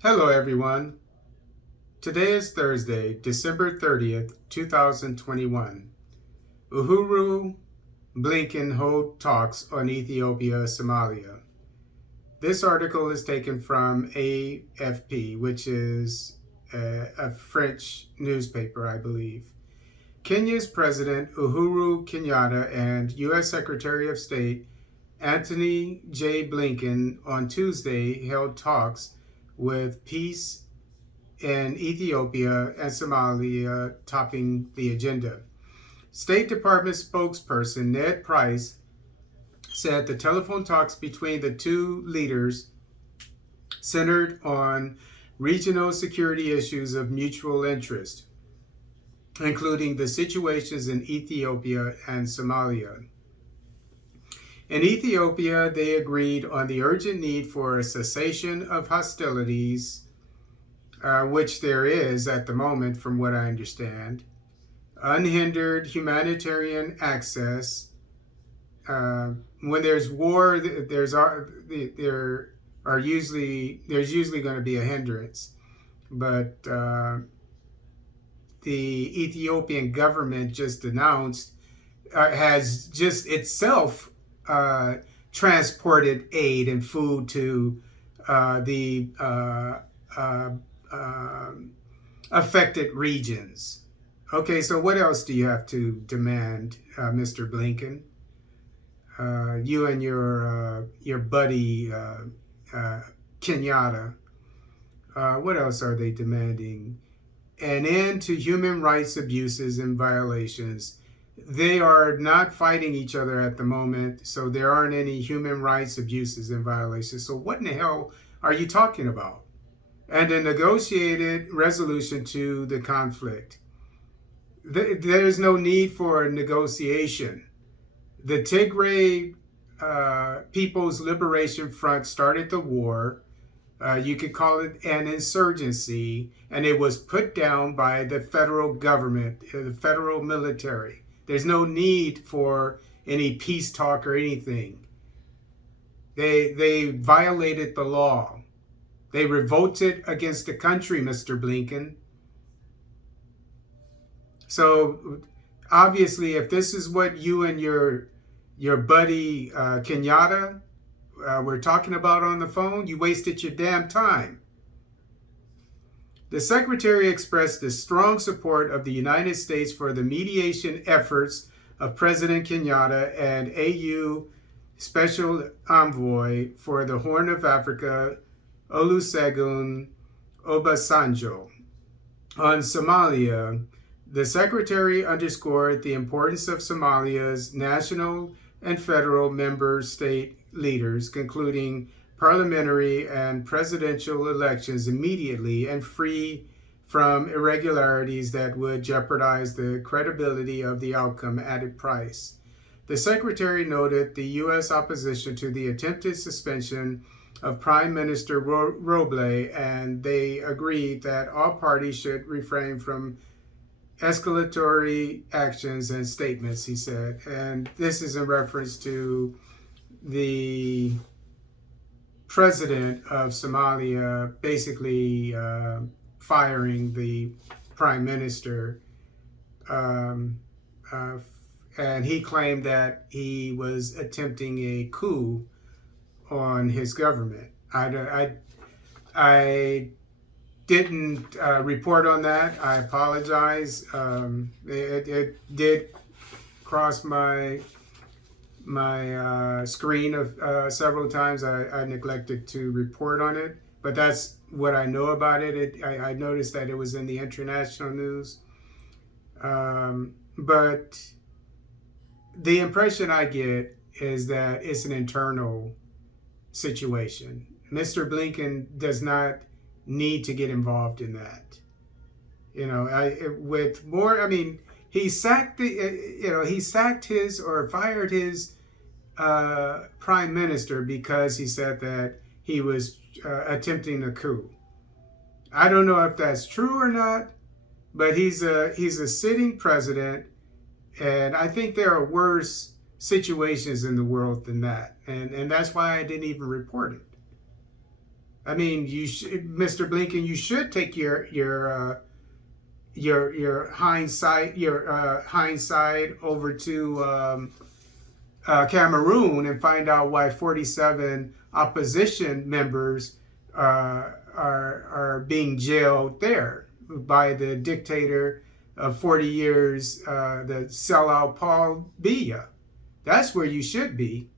Hello, everyone. Today is Thursday, December 30th, 2021. Uhuru Blinken hold talks on Ethiopia, Somalia. This article is taken from AFP, which is a French newspaper, I believe. Kenya's President Uhuru Kenyatta and U.S. Secretary of State Antony J. Blinken on Tuesday held talks with peace in Ethiopia and Somalia topping the agenda. State Department spokesperson Ned Price said the telephone talks between the two leaders centered on regional security issues of mutual interest, including the situations in Ethiopia and Somalia. In Ethiopia, they agreed on the urgent need for a cessation of hostilities, which there is at the moment, from what I understand, unhindered humanitarian access. When there's war, there's usually going to be a hindrance, but the Ethiopian government just announced has just itself transported aid and food to the affected regions. Okay, so what else do you have to demand, Mr. Blinken? You and your buddy Kenyatta. What else are they demanding? An end to human rights abuses and violations. They are not fighting each other at the moment, so there aren't any human rights abuses and violations. So what in the hell are you talking about? And a negotiated resolution to the conflict. There's no need for a negotiation. The Tigray People's Liberation Front started the war. You could call it an insurgency, and it was put down by the federal government, the federal military. There's no need for any peace talk or anything. They violated the law. They revolted against the country, Mr. Blinken. So obviously, if this is what you and your buddy Kenyatta were talking about on the phone, you wasted your damn time. The secretary expressed the strong support of the United States for the mediation efforts of President Kenyatta and AU Special Envoy for the Horn of Africa, Olusegun Obasanjo. On Somalia, the secretary underscored the importance of Somalia's national and federal member state leaders, concluding parliamentary and presidential elections immediately and free from irregularities that would jeopardize the credibility of the outcome at a price. The secretary noted the U.S. opposition to the attempted suspension of Prime Minister Roble, and they agreed that all parties should refrain from escalatory actions and statements, he said. And this is in reference to the president of Somalia basically firing the prime minister. And he claimed that he was attempting a coup on his government. I didn't report on that. I apologize. It did cross my screen of several times. I neglected to report on it, but that's what I know about it. I noticed that it was in the international news, but the impression I get is that it's an internal situation. Mr. Blinken does not need to get involved in that. With more, he sacked his or fired his prime minister because he said that he was attempting a coup. I don't know if that's true or not, but he's a sitting president, and I think there are worse situations in the world than that, and that's why I didn't even report it. I mean, Mr. Blinken, you should take your hindsight over to Cameroon and find out why 47 opposition members are being jailed there by the dictator of 40 years, the sellout Paul Biya. That's where you should be.